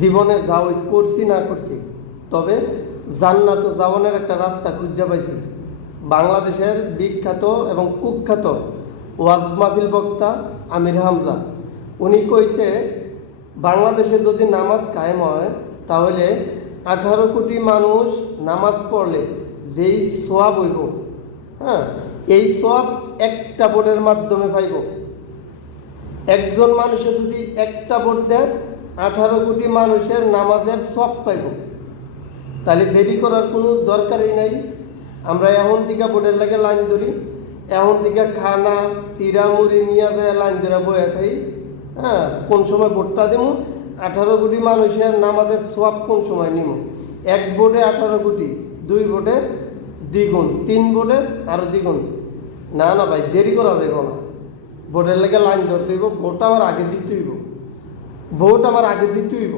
জীবনে যা ওই করছি না করছি, তবে জান্নাত যাওয়ানের একটা রাস্তা খুঁজে পাইছি। বাংলাদেশের বিখ্যাত এবং কুখ্যাত ওয়াজ মাহফিল বক্তা আমির হামজা উনি কইছে, বাংলাদেশে যদি নামাজ কায়েম হয় তাহলে 18 কোটি মানুষ নামাজ পড়লে যেই সোয়াব হইব, হ্যাঁ, এই সোয়াব একটা ভোটের মাধ্যমে পাইব। একজন মানুষে যদি একটা ভোট দেয় 18 কোটি মানুষের নামাজের সব পাইব। তাহলে দেরি করার কোনো দরকারই নাই। আমরা এখন থেকে ভোটের লাগে লাইন ধরি, এখন থেকে খানা চিরা মুড়ি নিয়ে যায় লাইন ধরে বয়ে থাকি। হ্যাঁ, কোন সময় ভোটটা দিব? 18 কোটি মানুষের নামাজের সব কোন সময় নিব? এক ভোটে 18 কোটি, 2 ভোটে দ্বিগুণ, 3 ভোটে আরও দ্বিগুণ। না না ভাই, দেরি করা যাব না। ভোটের লেগে লাইন ধরতে হইব, ভোট আমার আগে দিতে হইব, ভোট আমার আগে দিতে হইব।